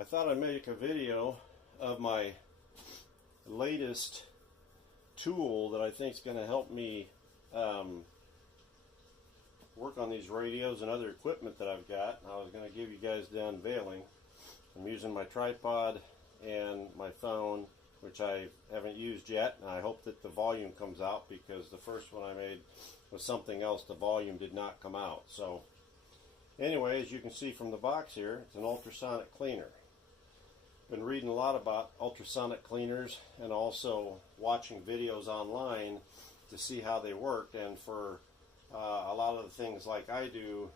I thought I'd make a video of my latest tool that I think is going to help me work on these radios and other equipment that I've got. I was going to give you guys the unveiling. I'm using my tripod and my phone, which I haven't used yet, and I hope that the volume comes out, because the first one I made was something else. The volume did not come out. So anyway, as you can see from the box here, it's an ultrasonic cleaner. Been reading a lot about ultrasonic cleaners and also watching videos online to see how they worked. And for a lot of the things like I do,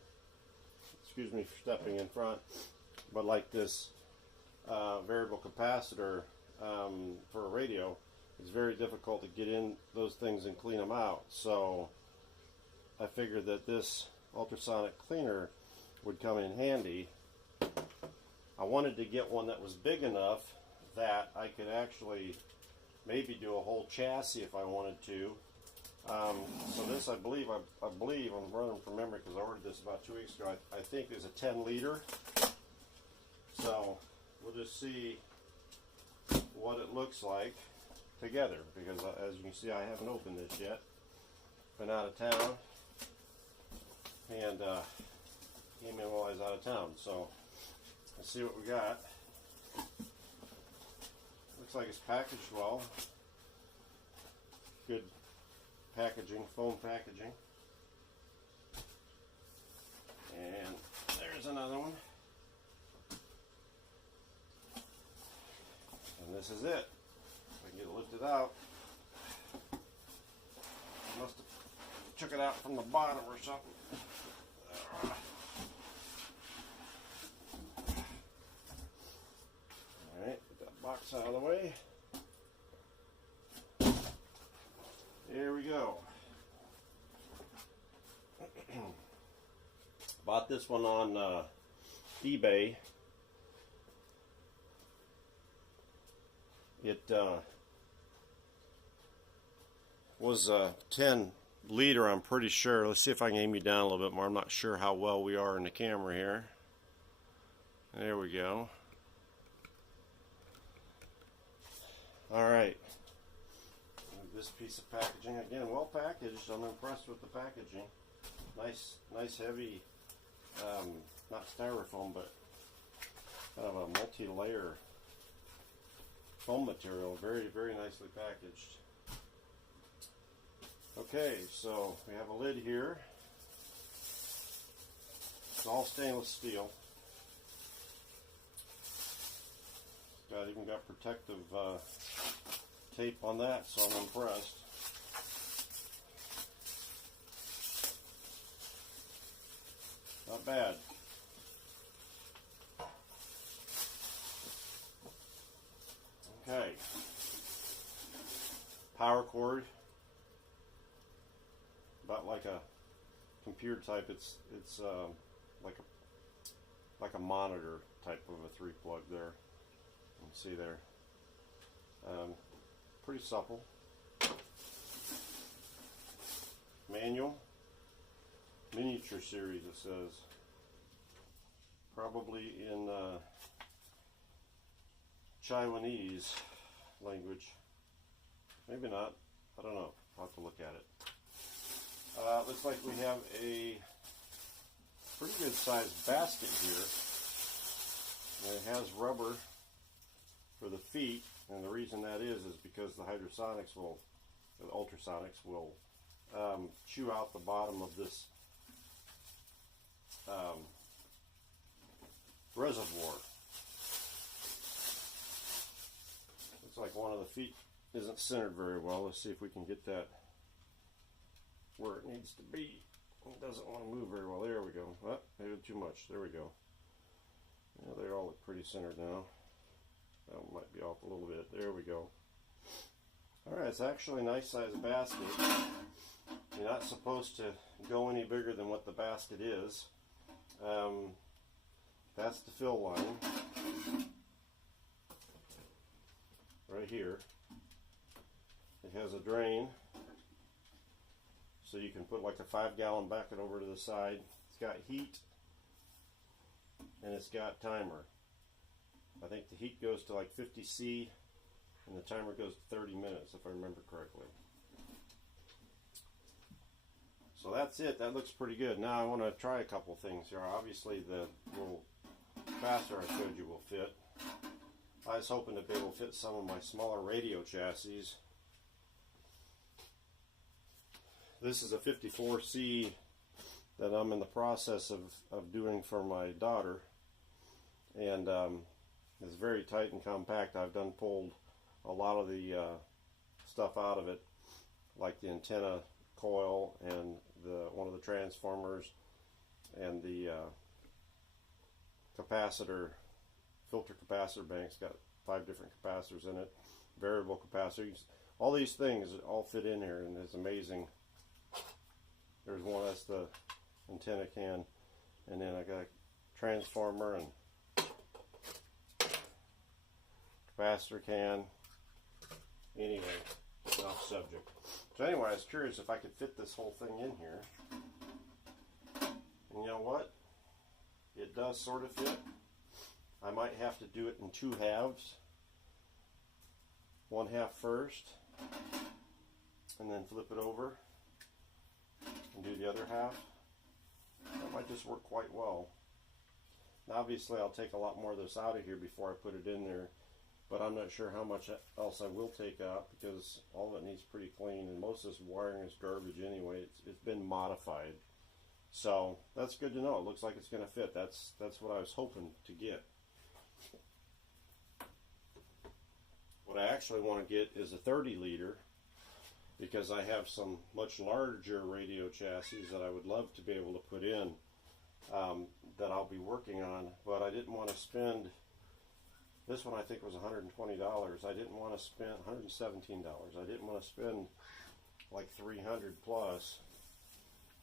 excuse me for stepping in front, but like this variable capacitor for a radio, it's very difficult to get in those things and clean them out. So I figured that this ultrasonic cleaner would come in handy. I wanted to get one that was big enough that I could actually maybe do a whole chassis if I wanted to. So this, I believe I'm running from memory because I ordered this about 2 weeks ago. I think is a 10 liter. So we'll just see what it looks like together, because as you can see, I haven't opened this yet. Been out of town, and came in while I was out of town. So let's see what we got. Looks like it's packaged well. Good packaging, foam packaging. And there's another one. And this is it. If I can get it lifted out. I must have took it out from the bottom or something. Alright, get that box out of the way. There we go. Bought this one on eBay. It was a 10 liter, I'm pretty sure. Let's see if I can aim you down a little bit more. I'm not sure how well we are in the camera here. There we go. Alright. This piece of packaging, again, well packaged. I'm impressed with the packaging. Nice heavy, not styrofoam, but kind of a multi-layer foam material. Very, very nicely packaged. Okay, so we have a lid here. It's all stainless steel. Even got protective tape on that, so I'm impressed. Not bad. Okay. Power cord. About like a computer type. It's like a monitor type of a 3-plug there. You can see there. Pretty supple. Manual. Miniature series, it says. Probably in Taiwanese language. Maybe not. I don't know. I'll have to look at it. Looks like we have a pretty good sized basket here. And it has rubber for the feet, and the reason that is because the hydrosonics will, the ultrasonics will chew out the bottom of this reservoir. Looks like one of the feet isn't centered very well. Let's see if we can get that where it needs to be. It doesn't want to move very well. There we go. Oh, maybe too much. There we go. Yeah, they all look pretty centered now. That one might be off a little bit. There we go. Alright, it's actually a nice sized basket. You're not supposed to go any bigger than what the basket is. That's the fill line. Right here. It has a drain. So you can put like a 5-gallon bucket over to the side. It's got heat. And it's got timer. I think the heat goes to like 50°C and the timer goes to 30 minutes if I remember correctly. So that's it. That looks pretty good. Now I want to try a couple things here. Obviously the little capacitor I showed you will fit. I was hoping to be able to fit some of my smaller radio chassis. This is a 54C that I'm in the process of doing for my daughter, and it's very tight and compact. I've pulled a lot of the stuff out of it, like the antenna coil and one of the transformers and the capacitor, filter capacitor bank's got 5 different capacitors in it, variable capacitors. All these things all fit in here, and it's amazing. There's one, that's the antenna can, and then I got a transformer and capacitor can. Anyway, off subject. So anyway, I was curious if I could fit this whole thing in here. And you know what? It does sort of fit. I might have to do it in 2 halves. 1 half first, and then flip it over and do the other half. That might just work quite well. Now obviously I'll take a lot more of this out of here before I put it in there, but I'm not sure how much else I will take out, because all of it needs pretty clean, and most of this wiring is garbage anyway. It's been modified. So that's good to know. It looks like it's going to fit. That's what I was hoping to get. What I actually want to get is a 30 liter, because I have some much larger radio chassis that I would love to be able to put in, that I'll be working on, but I didn't want to spend, this one I think was $120. I didn't want to spend $117. I didn't want to spend like $300 plus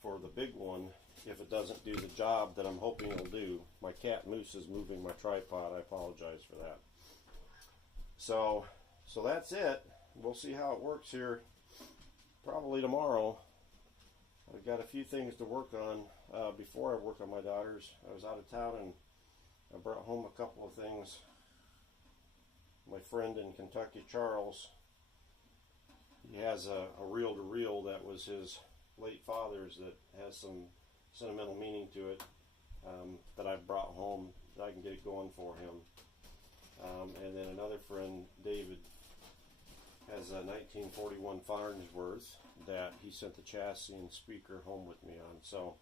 for the big one if it doesn't do the job that I'm hoping it'll do. My cat Moose is moving my tripod. I apologize for that. So that's it. We'll see how it works here probably tomorrow. I've got a few things to work on before I work on my daughter's. I was out of town and I brought home a couple of things. My friend in Kentucky, Charles, he has a reel-to-reel that was his late father's that has some sentimental meaning to it, that I brought home that I can get it going for him. And then another friend, David, has a 1941 Farnsworth that he sent the chassis and speaker home with me on. So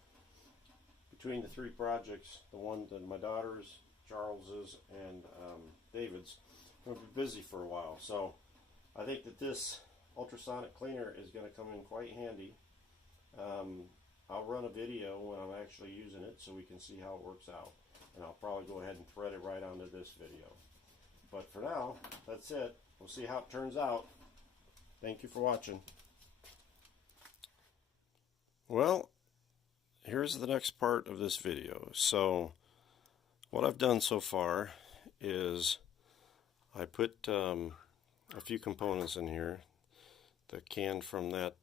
between the 3 projects, the one that my daughter's, Charles's, and David's, I'm going to be busy for a while. So I think that this ultrasonic cleaner is going to come in quite handy. I'll run a video when I'm actually using it so we can see how it works out. And I'll probably go ahead and thread it right onto this video. But for now, that's it. We'll see how it turns out. Thank you for watching. Well, here's the next part of this video. So what I've done so far is I put a few components in here. The can from that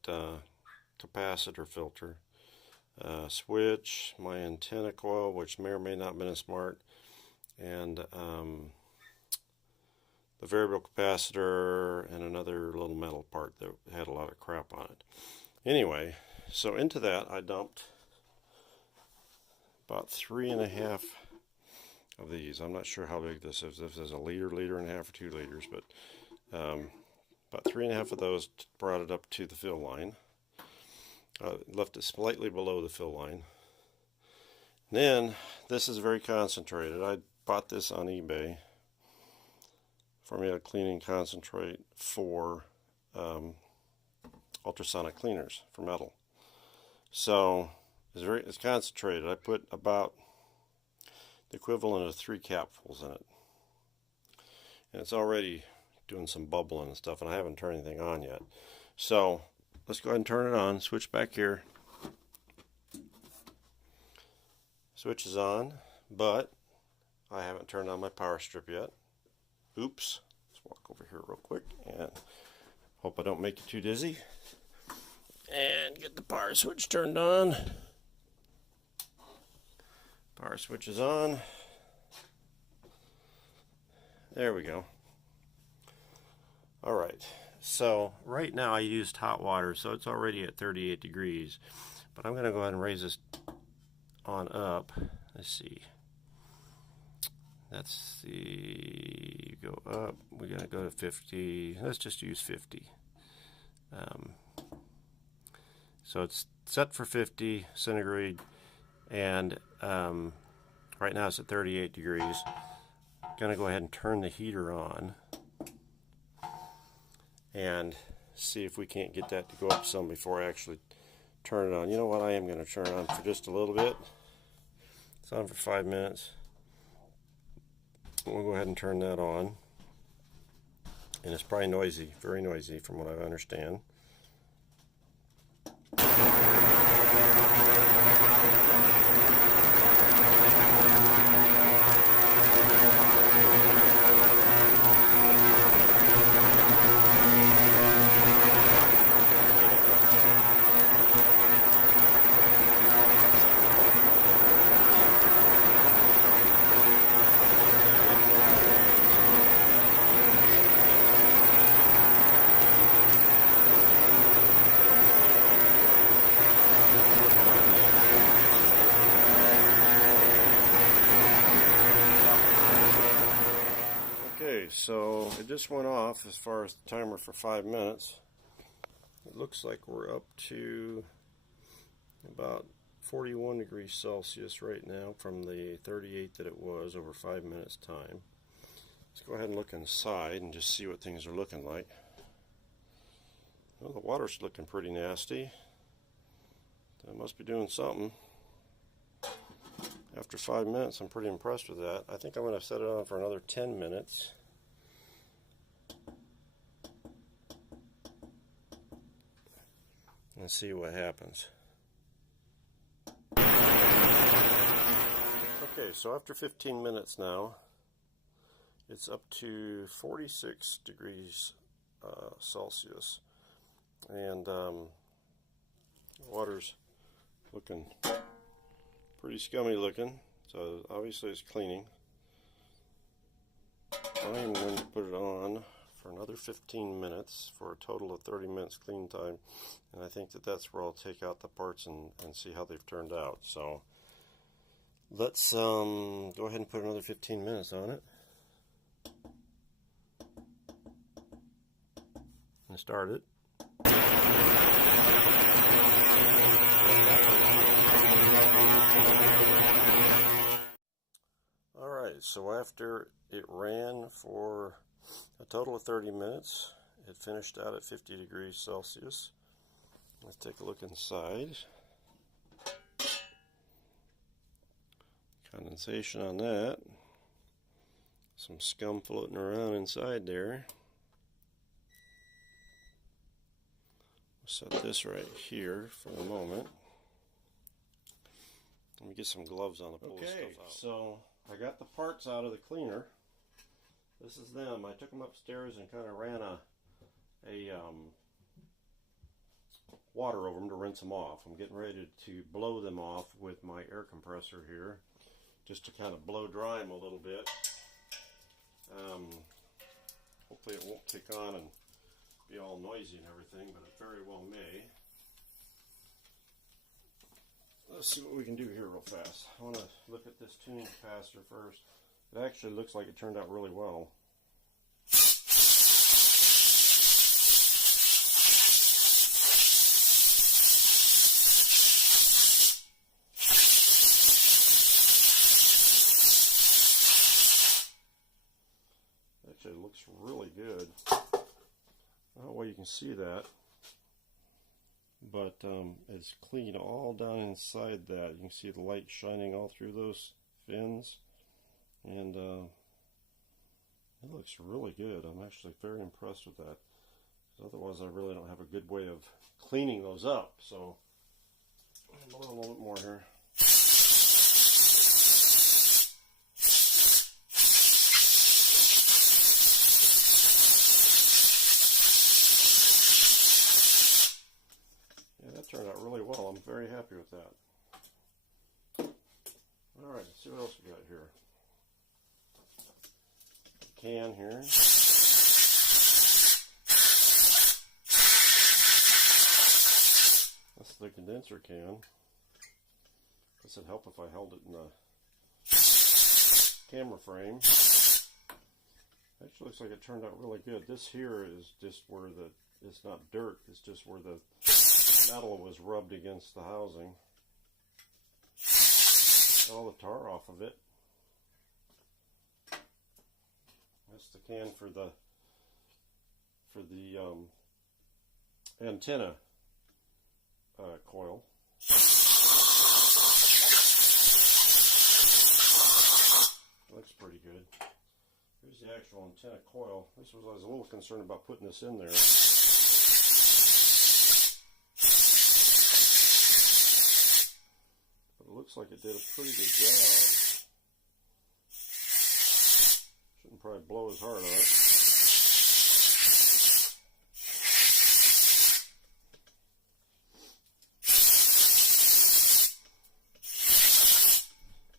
capacitor filter, switch, my antenna coil, which may or may not have been a smart, and the variable capacitor, and another little metal part that had a lot of crap on it. Anyway, so into that I dumped about 3.5 of these. I'm not sure how big this is. If this is a liter, liter and a half, or 2 liters, but about 3.5 of those brought it up to the fill line. Left it slightly below the fill line. Then this is very concentrated. I bought this on eBay. Formula cleaning concentrate for ultrasonic cleaners for metal. So it's concentrated. I put about the equivalent of 3 capfuls in it, and it's already doing some bubbling and stuff, and I haven't turned anything on yet. So let's go ahead and turn it on. Switch back here. Switch is on, but I haven't turned on my power strip yet. Oops. Let's walk over here real quick and hope I don't make you too dizzy. And get the power switch turned on. Power switch is on. There we go. Alright, so right now I used hot water, so it's already at 38 degrees. But I'm going to go ahead and raise this on up. Let's see. That's the, go up, we're going to go to 50. Let's just use 50. So it's set for 50 centigrade, and right now it's at 38 degrees. Going to go ahead and turn the heater on and see if we can't get that to go up some before I actually turn it on. You know what, I am going to turn it on for just a little bit. It's on for 5 minutes. We'll go ahead and turn that on. And it's probably noisy, very noisy from what I understand. Okay, so it just went off as far as the timer for 5 minutes. It looks like we're up to about 41 degrees Celsius right now from the 38 that it was over 5 minutes time. Let's go ahead and look inside and just see what things are looking like. Well, the water's looking pretty nasty. That must be doing something. After 5 minutes, I'm pretty impressed with that. I think I'm going to set it on for another 10 minutes. And see what happens. Okay, so after 15 minutes now, it's up to 46 degrees Celsius. And the water's looking pretty scummy looking, so obviously it's cleaning. I am going to put it on for another 15 minutes for a total of 30 minutes clean time, and I think that that's where I'll take out the parts and see how they've turned out. So let's go ahead and put another 15 minutes on it and start it. Alright, so after it ran for a total of 30 minutes, it finished out at 50 degrees Celsius. Let's take a look inside. Condensation on that. Some scum floating around inside there. We'll set this right here for the moment. Let me get some gloves on to pull this stuff out. So I got the parts out of the cleaner. This is them. I took them upstairs and kind of ran a water over them to rinse them off. I'm getting ready to blow them off with my air compressor here, just to kind of blow dry them a little bit. Hopefully it won't kick on and be all noisy and everything, but it very well may. Let's see what we can do here real fast. I want to look at this tuning capacitor first. It actually looks like it turned out really well. Actually, it looks really good. I don't know why you can see that, but it's clean all down inside that. You can see the light shining all through those fins, and it looks really good. I'm actually very impressed with that. Otherwise, I really don't have a good way of cleaning those up. So, I'll blow a little bit more here. Turned out really well. I'm very happy with that. Alright, let's see what else we got here. can here. That's the condenser can. This would help if I held it in the camera frame. Actually looks like it turned out really good. This here is just where it's not dirt, it's just where the metal was rubbed against the housing. Got all the tar off of it. That's the can for the antenna coil. Looks pretty good. Here's the actual antenna coil. I was a little concerned about putting this in there. But it looks like it did a pretty good job. Shouldn't probably blow as hard on it.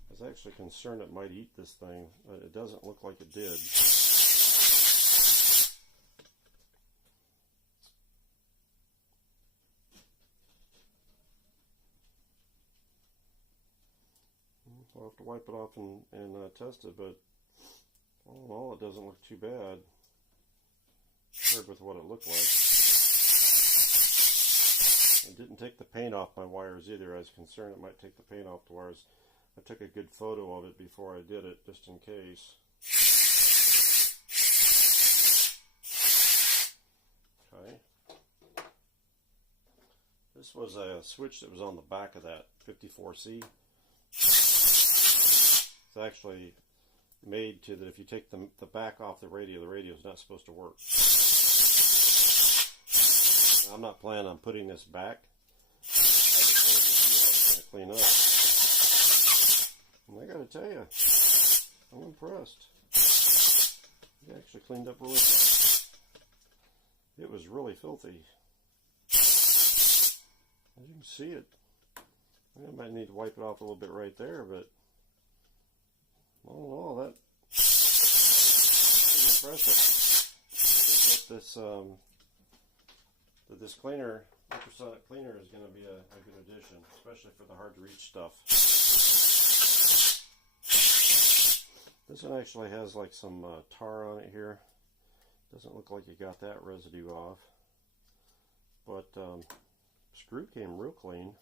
I was actually concerned it might eat this thing, but it doesn't look like it did. I'll have to wipe it off and test it, but all in all, it doesn't look too bad compared with what it looked like. It didn't take the paint off my wires either. I was concerned it might take the paint off the wires. I took a good photo of it before I did it, just in case. Okay. This was a switch that was on the back of that 54C. It's actually made to that if you take the back off the radio is not supposed to work. I'm not planning on putting this back. I just wanted to see how it's going to clean up. And I gotta tell you, I'm impressed. It actually cleaned up really well. It was really filthy. As you can see it, I might need to wipe it off a little bit right there, but all in all, that's pretty impressive. I think that this cleaner, ultrasonic cleaner, is going to be a good addition, especially for the hard to reach stuff. This one actually has like some tar on it here. Doesn't look like you got that residue off, but screw came real clean.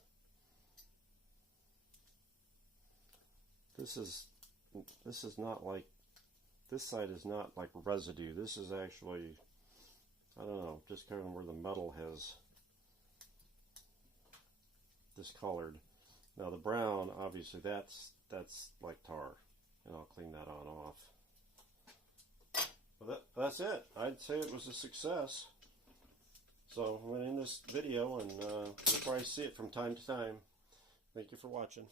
This is not like, this side is not like residue. This is actually, I don't know, just kind of where the metal has discolored. Now the brown, obviously that's like tar, and I'll clean that on off. Well, that's it. I'd say it was a success. So I'm going to end this video, and you'll probably see it from time to time. Thank you for watching.